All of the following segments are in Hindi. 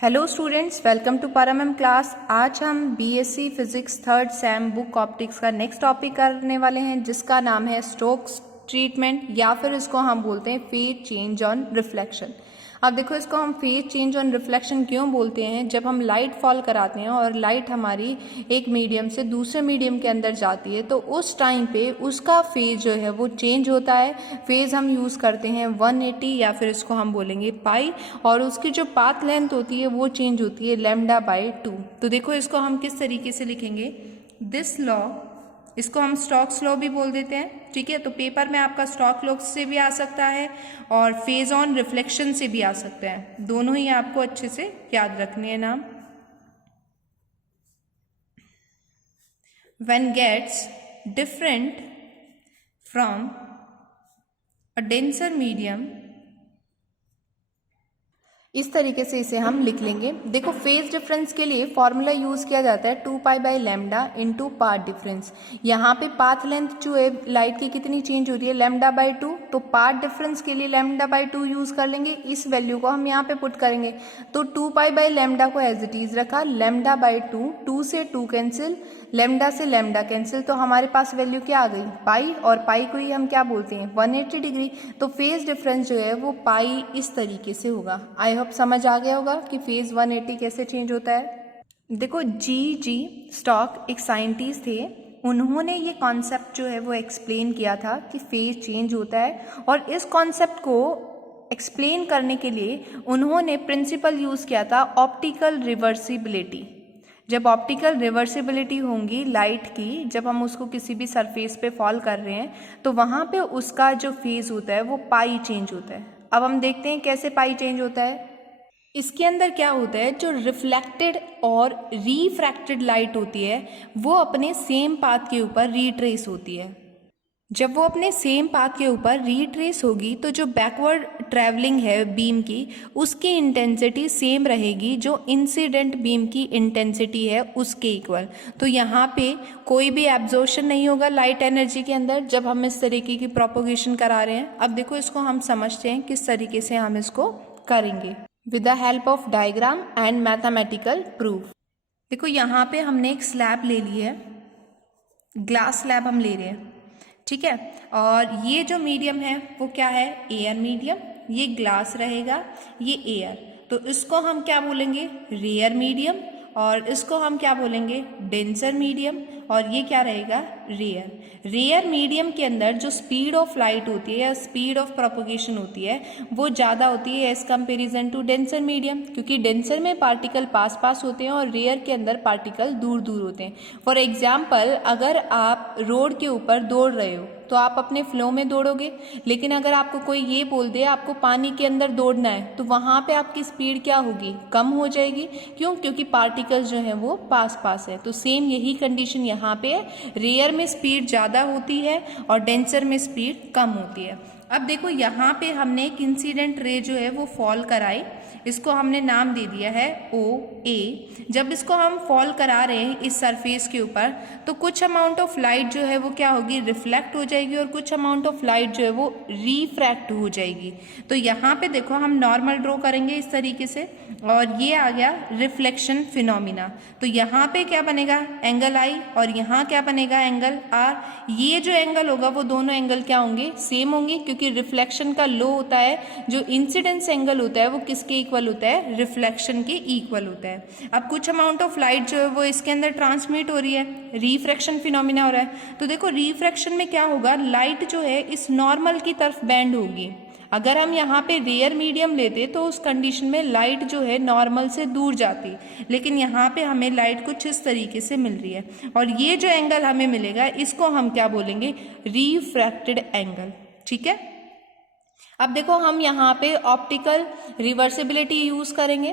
हेलो स्टूडेंट्स, वेलकम टू पारामेम क्लास। आज हम BSc physics third sem book optics का नेक्स्ट टॉपिक करने वाले हैं, जिसका नाम है स्टोक्स ट्रीटमेंट, या फिर इसको हम बोलते हैं फेज चेंज ऑन रिफ्लेक्शन। अब देखो, इसको हम फेज चेंज ऑन रिफ्लेक्शन क्यों बोलते हैं? जब हम लाइट फॉल कराते हैं और लाइट हमारी एक मीडियम से दूसरे मीडियम के अंदर जाती है, तो उस टाइम पे उसका फेज जो है वो चेंज होता है। फेज हम यूज़ करते हैं 180 या फिर इसको हम बोलेंगे पाई, और उसकी जो पाथ लेंथ होती है वो चेंज होती है λ/2। तो देखो, इसको हम किस तरीके से लिखेंगे? दिस लॉ, इसको हम स्टोक्स लॉ भी बोल देते हैं, ठीक है। तो पेपर में आपका स्टोक्स लॉ से भी आ सकता है और फेज ऑन रिफ्लेक्शन से भी आ सकता है, दोनों ही आपको अच्छे से याद रखने हैं नाम। When gets different from a denser medium, इस तरीके से इसे हम लिख लेंगे। देखो, फेज डिफरेंस के लिए फॉर्मूला यूज किया जाता है 2π/λ इंटू पाथ डिफरेंस। यहाँ पे पाथ लेंथ जो है लाइट की कितनी चेंज होती है? λ/2। तो पाथ डिफरेंस के लिए λ/2 यूज कर लेंगे। इस वैल्यू को हम यहाँ पे पुट करेंगे, तो 2π/λ को एज इट इज रखा, λ/2, 2 से 2 कैंसिल, लैम्डा से लैम्डा कैंसिल, तो हमारे पास वैल्यू क्या आ गई? पाई। और पाई को ही हम क्या बोलते हैं? 180 डिग्री। तो फेज डिफरेंस जो है वो पाई इस तरीके से होगा। आई होप समझ आ गया होगा कि फेज 180 कैसे चेंज होता है। देखो, जी स्टॉक एक साइंटिस्ट थे, उन्होंने ये कॉन्सेप्ट जो है वो एक्सप्लेन किया था कि फेज चेंज होता है, और इस कॉन्सेप्ट को एक्सप्लेन करने के लिए उन्होंने प्रिंसिपल यूज़ किया था ऑप्टिकल रिवर्सिबिलिटी। जब ऑप्टिकल रिवर्सिबिलिटी होंगी लाइट की, जब हम उसको किसी भी सरफेस पे फॉल कर रहे हैं, तो वहाँ पे उसका जो फेज होता है वो पाई चेंज होता है। अब हम देखते हैं कैसे पाई चेंज होता है। इसके अंदर क्या होता है, जो रिफ्लेक्टेड और रिफ्रैक्टेड लाइट होती है वो अपने सेम पाथ के ऊपर रिट्रेस होती है। जब वो अपने सेम पाथ के ऊपर रिट्रेस होगी, तो जो बैकवर्ड ट्रैवलिंग है बीम की, उसकी इंटेंसिटी सेम रहेगी जो इंसिडेंट बीम की इंटेंसिटी है उसके इक्वल। तो यहाँ पे कोई भी एब्जॉर्प्शन नहीं होगा लाइट एनर्जी के अंदर जब हम इस तरीके की प्रोपोगेशन करा रहे हैं। अब देखो, इसको हम समझते हैं किस तरीके से हम इसको करेंगे with the help of diagram and mathematical proof. देखो, यहाँ पे हमने एक स्लैब ले ली है, ग्लास स्लैब हम ले रहे हैं, ठीक है। और ये जो मीडियम है वो क्या है? Air medium. ये ग्लास रहेगा, ये एयर, तो इसको हम क्या बोलेंगे? Rarer medium. और इसको हम क्या बोलेंगे? Denser medium. और ये क्या रहेगा? रेयर। रेयर मीडियम के अंदर जो स्पीड ऑफ लाइट होती है या स्पीड ऑफ प्रोपोगेशन होती है वो ज़्यादा होती है as comparison to denser medium, क्योंकि डेंसर में पार्टिकल पास पास होते हैं और रेयर के अंदर पार्टिकल दूर दूर होते हैं। फॉर एग्जाम्पल, अगर आप रोड के ऊपर दौड़ रहे हो तो आप अपने फ्लो में दौड़ोगे, लेकिन अगर आपको कोई ये बोल दे आपको पानी के अंदर दौड़ना है, तो वहाँ पे आपकी स्पीड क्या होगी? कम हो जाएगी। क्यों? क्योंकि पार्टिकल्स जो हैं वो पास पास है। तो सेम यही कंडीशन यहाँ पे है, रेयर में स्पीड ज़्यादा होती है और डेंसर में स्पीड कम होती है। अब देखो, यहाँ पे हमने एक इंसिडेंट रे जो है वो फॉल कराई, इसको हमने नाम दे दिया है OA। जब इसको हम फॉल करा रहे हैं इस सरफेस के ऊपर, तो कुछ अमाउंट ऑफ लाइट जो है वो क्या होगी? रिफ्लेक्ट हो जाएगी, और कुछ अमाउंट ऑफ लाइट जो है वो रिफ्रैक्ट हो जाएगी। तो यहाँ पे देखो, हम नॉर्मल ड्रॉ करेंगे इस तरीके से, और ये आ गया रिफ्लेक्शन फिनोमिना। तो यहाँ पे क्या बनेगा? एंगल I, और यहाँ क्या बनेगा? Angle R। ये जो एंगल होगा वो दोनों एंगल क्या होंगे? सेम होंगे, क्योंकि रिफ्लेक्शन का लॉ होता है, जो इंसिडेंस एंगल होता है वो किसके इक्वल होता है? रिफ्लेक्शन के इक्वल होता है। अब कुछ अमाउंट ऑफ लाइट जो है वो इसके अंदर ट्रांसमिट हो रही है, रिफ्रैक्शन फिनोमिना हो रहा है। तो देखो, रिफ्रैक्शन में क्या होगा? लाइट जो है इस नॉर्मल की तरफ बेंड होगी। अगर हम यहाँ पे रेयर मीडियम लेते तो उस कंडीशन में लाइट जो है नॉर्मल से दूर जाती, लेकिन यहाँ पे हमें लाइट कुछ इस तरीके से मिल रही है, और ये जो एंगल हमें मिलेगा इसको हम क्या बोलेंगे? रिफ्रैक्टेड एंगल, ठीक है। अब देखो, हम यहाँ पे ऑप्टिकल रिवर्सिबिलिटी यूज करेंगे।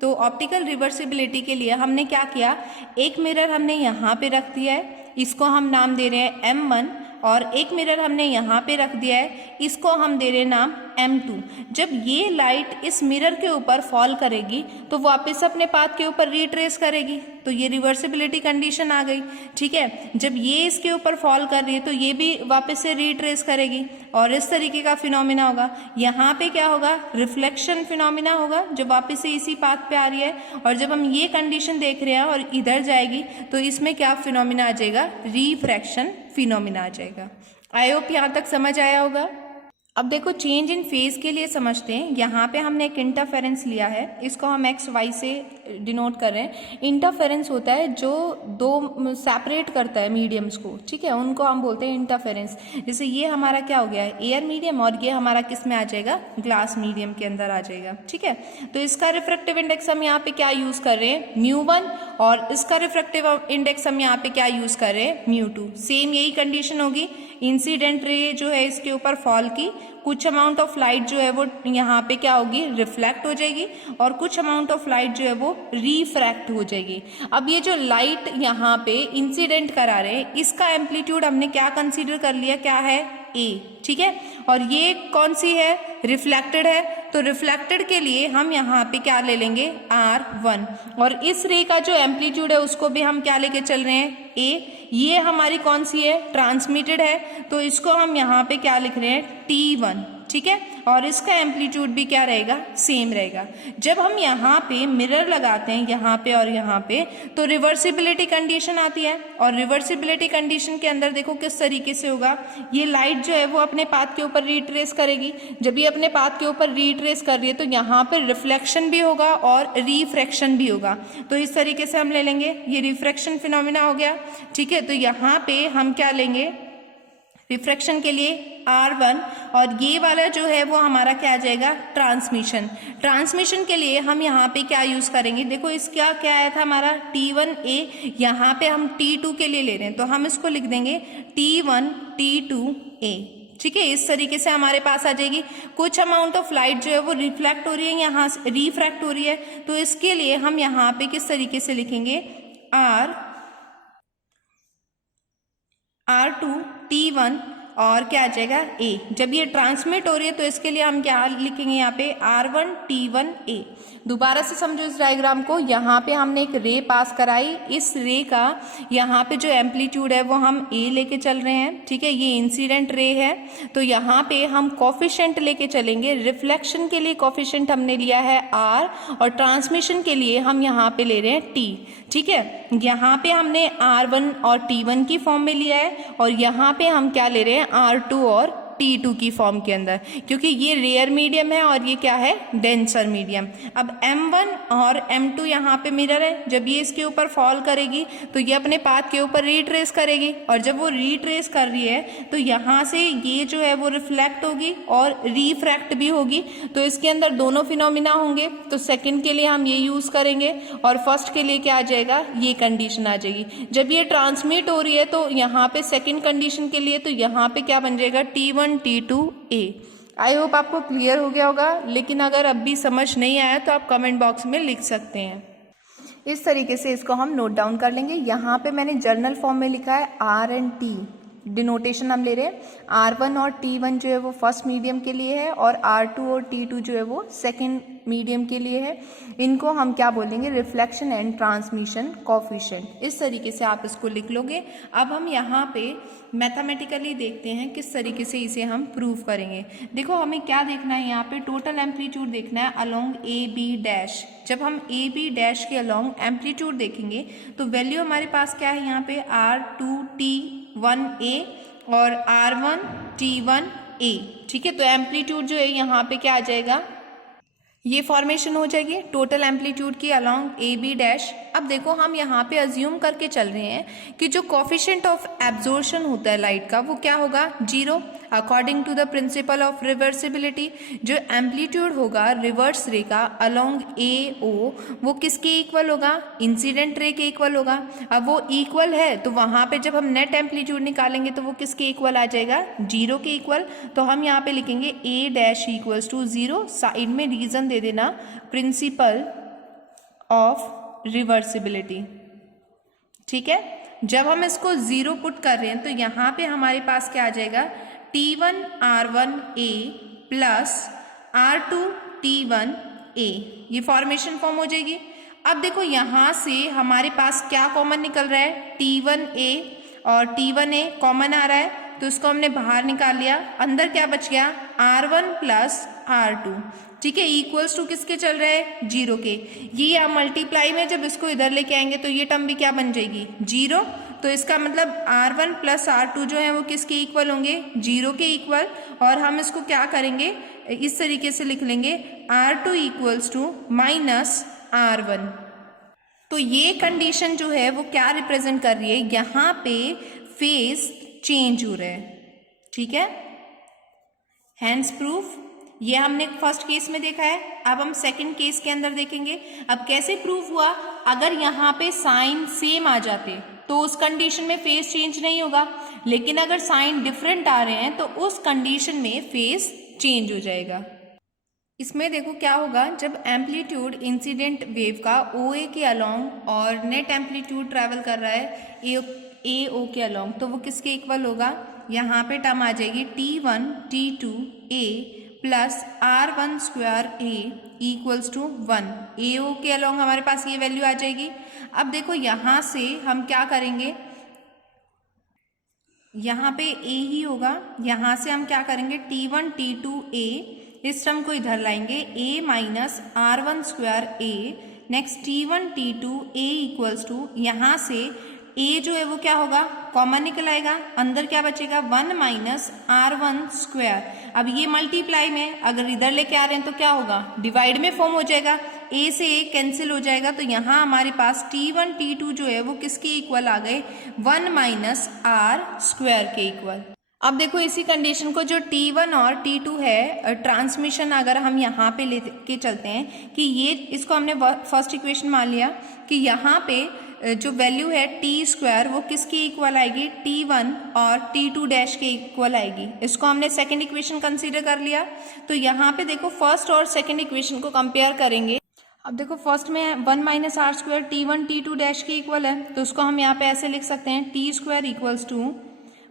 तो ऑप्टिकल रिवर्सिबिलिटी के लिए हमने क्या किया? एक मिरर हमने यहाँ पे रख दिया है, इसको हम नाम दे रहे हैं M1, और एक मिरर हमने यहाँ पे रख दिया है, इसको हम दे रहे हैं नाम M2। जब ये लाइट इस मिरर के ऊपर फॉल करेगी तो वापस अपने पाथ के ऊपर रिट्रेस करेगी, तो ये रिवर्सिबिलिटी कंडीशन आ गई। ठीक है, जब ये इसके ऊपर फॉल कर रही है तो ये भी वापस से रिट्रेस करेगी और इस तरीके का फिनोमिना होगा। यहाँ पे क्या होगा, रिफ्लेक्शन फिनोमिना होगा, जब वापस से इसी पाथ पे आ रही है। और जब हम ये कंडीशन देख रहे हैं और इधर जाएगी तो इसमें क्या फिनोमिना आ जाएगा, रिफ्रैक्शन फिनोमिना आ जाएगा। आई होप यहाँ तक समझ आया होगा। अब देखो चेंज इन फेज के लिए समझते हैं। यहाँ पे हमने एक इंटरफेरेंस लिया है, इसको हम एक्स वाई से डिनोट कर रहे हैं। इंटरफेरेंस होता है जो दो सेपरेट करता है मीडियम्स को, ठीक है, उनको हम बोलते हैं इंटरफेरेंस। जैसे ये हमारा क्या हो गया है, एयर मीडियम, और ये हमारा किस में आ जाएगा, ग्लास मीडियम के अंदर आ जाएगा। ठीक है, तो इसका रिफ्रैक्टिव इंडेक्स हम यहाँ पे क्या यूज कर रहे हैं, μ1, और इसका रिफ्रैक्टिव इंडेक्स हम यहाँ पे क्या यूज कर रहे हैं, μ2। सेम यही कंडीशन होगी, इंसिडेंट रे जो है इसके ऊपर फॉल की, कुछ अमाउंट ऑफ लाइट जो है वो यहाँ पे क्या होगी, रिफ्लेक्ट हो जाएगी, और कुछ अमाउंट ऑफ लाइट जो है वो रिफ्रैक्ट हो जाएगी। अब ये जो लाइट यहाँ पे इंसिडेंट करा रहे हैं, इसका एम्पलीट्यूड हमने क्या कंसीडर कर लिया, क्या है, A। ठीक है, और ये कौन सी है, रिफ्लेक्टेड है, तो रिफ्लेक्टेड के लिए हम यहाँ पे क्या ले लेंगे, R1, और इस रे का जो एम्पलीट्यूड है उसको भी हम क्या लेके चल रहे हैं, A। ये हमारी कौन सी है, ट्रांसमिटेड है, तो इसको हम यहाँ पे क्या लिख रहे हैं, T1। ठीक है, और इसका एम्पलीट्यूड भी क्या रहेगा, सेम रहेगा। जब हम यहाँ पे मिरर लगाते हैं, यहाँ पे और यहाँ पे, तो रिवर्सिबिलिटी कंडीशन आती है, और रिवर्सिबिलिटी कंडीशन के अंदर देखो किस तरीके से होगा, ये लाइट जो है वो अपने पाथ के ऊपर रिट्रेस करेगी। जब ये अपने पाथ के ऊपर रिट्रेस कर रही है तो यहाँ पर रिफ्लेक्शन भी होगा और रिफ्रैक्शन भी होगा, तो इस तरीके से हम ले लेंगे, ये रिफ्रैक्शन फिनोमिना हो गया। ठीक है, तो यहाँ पे हम क्या लेंगे, रिफ्रैक्शन के लिए R1, और ये वाला जो है वो हमारा क्या आ जाएगा, ट्रांसमिशन। ट्रांसमिशन के लिए हम यहाँ पे क्या यूज करेंगे, देखो इसका क्या आया था हमारा, T1A, यहाँ पे हम T2 के लिए ले रहे हैं, तो हम इसको लिख देंगे T1 T2A। ठीक है, इस तरीके से हमारे पास आ जाएगी। कुछ अमाउंट ऑफ लाइट जो है वो रिफ्लेक्ट हो रही है, यहाँ से रिफ्रैक्ट हो रही है, तो इसके लिए हम यहाँ पे किस तरीके से लिखेंगे, R2 T1 और क्या आ जाएगा, A। जब ये ट्रांसमिट हो रही है तो इसके लिए हम क्या लिखेंगे, यहाँ पे R1 T1A। दोबारा से समझो इस डायग्राम को, यहाँ पे हमने एक रे पास कराई, इस रे का यहाँ पे जो एम्पलीट्यूड है वो हम A लेके चल रहे हैं। ठीक है, ये इंसिडेंट रे है, तो यहाँ पे हम कोफिशिएंट लेके चलेंगे। रिफ्लेक्शन के लिए कोफिशिएंट हमने लिया है R, और ट्रांसमिशन के लिए हम यहाँ पे ले रहे हैं T। ठीक है, यहाँ पे हमने R1 और T1 की फॉर्म में लिया है, और यहाँ पे हम क्या ले रहे हैं, R2 और T2 की फॉर्म के अंदर, क्योंकि ये रेयर मीडियम है और ये क्या है, डेंसर मीडियम। अब M1 और M2 यहाँ पे मिरर है, जब ये इसके ऊपर फॉल करेगी तो ये अपने पाथ के ऊपर रिट्रेस करेगी, और जब वो रिट्रेस कर रही है तो यहाँ से ये जो है वो रिफ्लेक्ट होगी और रिफ्रैक्ट भी होगी, तो इसके अंदर दोनों फिनोमिना होंगे। तो सेकंड के लिए हम ये यूज करेंगे, और फर्स्ट के लिए क्या आ जाएगा, ये कंडीशन आ जाएगी। जब ये ट्रांसमिट हो रही है तो यहाँ पे सेकेंड कंडीशन के लिए तो यहाँ पे क्या बन जाएगा, T1 T2A। आई होप आपको क्लियर हो गया होगा, लेकिन अगर अब भी समझ नहीं आया तो आप कमेंट बॉक्स में लिख सकते हैं। इस तरीके से इसको हम नोट डाउन कर लेंगे। यहाँ पे मैंने जर्नल फॉर्म में लिखा है R एंड T, डिनोटेशन हम ले रहे हैं। R1 और T1 जो है वो फर्स्ट मीडियम के लिए है, और R2 और T2 जो है वो सेकंड मीडियम के लिए है। इनको हम क्या बोलेंगे, रिफ्लेक्शन एंड ट्रांसमिशन कोफिशिएंट। इस तरीके से आप इसको लिख लोगे। अब हम यहाँ पे मैथमेटिकली देखते हैं किस तरीके से इसे हम प्रूव करेंगे। देखो हमें क्या देखना है, यहाँ पे टोटल एम्पलीट्यूड देखना है अलोंग AB डैश। जब हम AB डैश के अलोंग एम्पलीट्यूड देखेंगे तो वैल्यू हमारे पास क्या है, यहाँ पे R2 T1A और R1 T1A। ठीक है, तो एम्पलीट्यूड जो है यहाँ पे क्या आ जाएगा, ये फॉर्मेशन हो जाएगी टोटल एम्पलीट्यूड की अलोंग AB डैश। अब देखो हम यहाँ पे अज्यूम करके चल रहे हैं कि जो कोफिशिएंट ऑफ एब्जॉर्प्शन होता है लाइट का वो क्या होगा, 0, according to the principle of reversibility. जो एम्पलीट्यूड होगा रिवर्स रे का अलोंग AO वो किसके इक्वल होगा, इंसिडेंट रे के इक्वल होगा। अब वो इक्वल है तो वहाँ पे जब हम नेट एम्पलीट्यूड निकालेंगे तो वो किसके इक्वल आ जाएगा, 0 के इक्वल। तो हम यहाँ पे लिखेंगे A dash equals to 0, side में रीजन दे देना, प्रिंसिपल ऑफ रिवर्सिबिलिटी। ठीक है, जब हम इसको 0 पुट कर रहे हैं तो यहाँ पे हमारे पास क्या आ जाएगा, T1R1A प्लस R2 T1A, ये फॉर्मेशन फॉर्म हो जाएगी। अब देखो यहाँ से हमारे पास क्या कॉमन निकल रहा है, T1A और T1A कॉमन आ रहा है, तो इसको हमने बाहर निकाल लिया। अंदर क्या बच गया, R1 प्लस R2, ठीक है, इक्वल्स टू किसके चल रहे हैं, 0 के। ये आप मल्टीप्लाई में जब इसको इधर लेके आएंगे तो ये टर्म भी क्या बन जाएगी, 0। तो इसका मतलब R1 प्लस R2 जो है वो किसके इक्वल होंगे, 0 के इक्वल। और हम इसको क्या करेंगे, इस तरीके से लिख लेंगे, R2 equals to minus R1। तो ये कंडीशन जो है वो क्या रिप्रेजेंट कर रही है, यहाँ पे फेज चेंज हो रहा है, ठीक है। हैंस प्रूफ ये हमने फर्स्ट केस में देखा है, अब हम सेकंड केस के अंदर देखेंगे। अब कैसे प्रूफ हुआ, अगर यहाँ पे साइन सेम आ जाते तो उस कंडीशन में फेज चेंज नहीं होगा, लेकिन अगर साइन डिफरेंट आ रहे हैं तो उस कंडीशन में फेज चेंज हो जाएगा। इसमें देखो क्या होगा, जब एम्पलीट्यूड इंसिडेंट वेव का OA के अलोंग और नेट एम्पलीट्यूड ट्रैवल कर रहा है AO के अलोंग, तो वो किसके इक्वल होगा, यहाँ पे टर्म आ जाएगी T1 T2A plus R1 square A equals to 1। AO के अलोंग हमारे पास ये वैल्यू आ जाएगी। अब देखो यहाँ से हम क्या करेंगे, यहाँ पे A ही होगा, यहाँ से हम क्या करेंगे, T1 T2A, इस टर्म को इधर लाएंगे, A minus R1 square A, next T1 T2A equals to, यहाँ से A जो है वो क्या होगा, कॉमन निकल आएगा, अंदर क्या बचेगा, 1 माइनस R1 स्क्वायर। अब ये मल्टीप्लाई में अगर इधर लेके आ रहे हैं तो क्या होगा, डिवाइड में फॉर्म हो जाएगा, A से A कैंसिल हो जाएगा। तो यहाँ हमारे पास T1 T2 जो है वो किसके इक्वल आ गए, 1 माइनस R स्क्वायर के इक्वल। अब देखो इसी कंडीशन को जो T1 और T2 है, ट्रांसमिशन अगर हम यहाँ पे लेके चलते हैं कि ये, इसको हमने फर्स्ट इक्वेशन मान लिया कि यहाँ पे जो वैल्यू है T स्क्वायर वो किसकी इक्वल आएगी, T1 और T2 डैश के इक्वल आएगी। इसको हमने सेकंड इक्वेशन कंसीडर कर लिया। तो यहाँ पे देखो फर्स्ट और सेकंड इक्वेशन को कंपेयर करेंगे। अब देखो फर्स्ट में 1 minus R square T1 T2 dash के इक्वल है, तो उसको हम यहाँ पे ऐसे लिख सकते हैं, T square equals to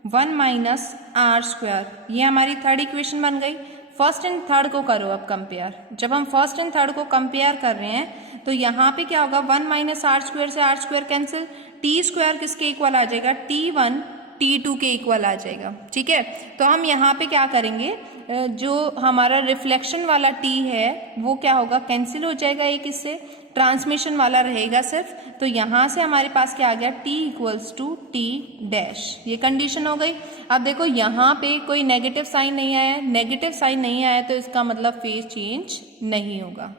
1 minus R square. ये हमारी थर्ड इक्वेशन बन गई। फर्स्ट एंड थर्ड को करो अब कंपेयर। जब हम फर्स्ट एंड थर्ड को कंपेयर कर रहे हैं तो यहाँ पे क्या होगा, 1 माइनस R स्क्वायर से R square cancel, T square किसके इक्वल आ जाएगा, T1 T2 के इक्वल आ जाएगा, ठीक है। तो हम यहाँ पे क्या करेंगे, जो हमारा रिफ्लेक्शन वाला T है वो क्या होगा, कैंसिल हो जाएगा एक इससे, ट्रांसमिशन वाला रहेगा सिर्फ। तो यहाँ से हमारे पास क्या आ गया, T equals to T dash, ये कंडीशन हो गई। अब देखो यहाँ पे कोई नेगेटिव साइन नहीं आया, नेगेटिव साइन नहीं आया तो इसका मतलब फेज चेंज नहीं होगा।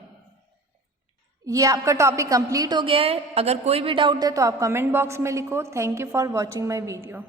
ये आपका टॉपिक कंप्लीट हो गया है। अगर कोई भी डाउट है तो आप कमेंट बॉक्स में लिखो। Thank you for watching my video.